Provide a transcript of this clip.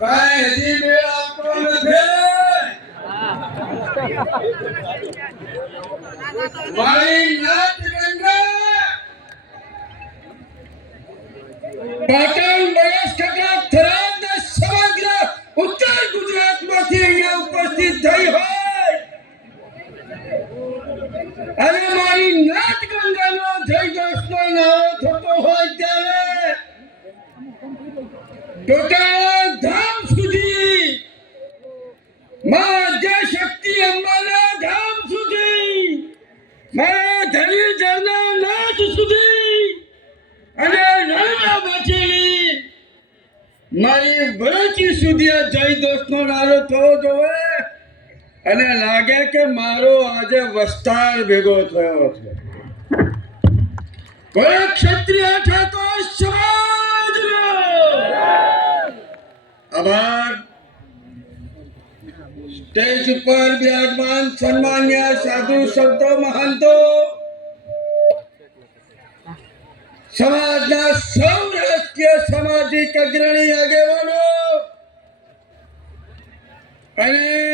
કાંઈ હજી મેળ સમગ્ર ઉત્તર ગુજરાતમાંથી અહીંયા ઉપસ્થિત થઈ હોય. અને મારી નાથ ગંગાનો જય દોષનો નારો થતો હોય ત્યારે ટોટાળા મારા ધરી ધરના નાથ સુધી અને નાના બેઠેલી મારી વરચી સુધી આ જય દોસ્તનો નારો થવો જોવે અને લાગે કે મારો આજે વસ્તાર ભેગો થયો છે. કોઈ ક્ષત્રિય ઠાકોર સમાજનો આભાર. સ્ટેજ ઉપર બિરાજમાન સન્માન્ય સાધુ સંતો મહંતો સમાજના સૌ રાજકીય સામાજિક અગ્રણી આગેવાનો અને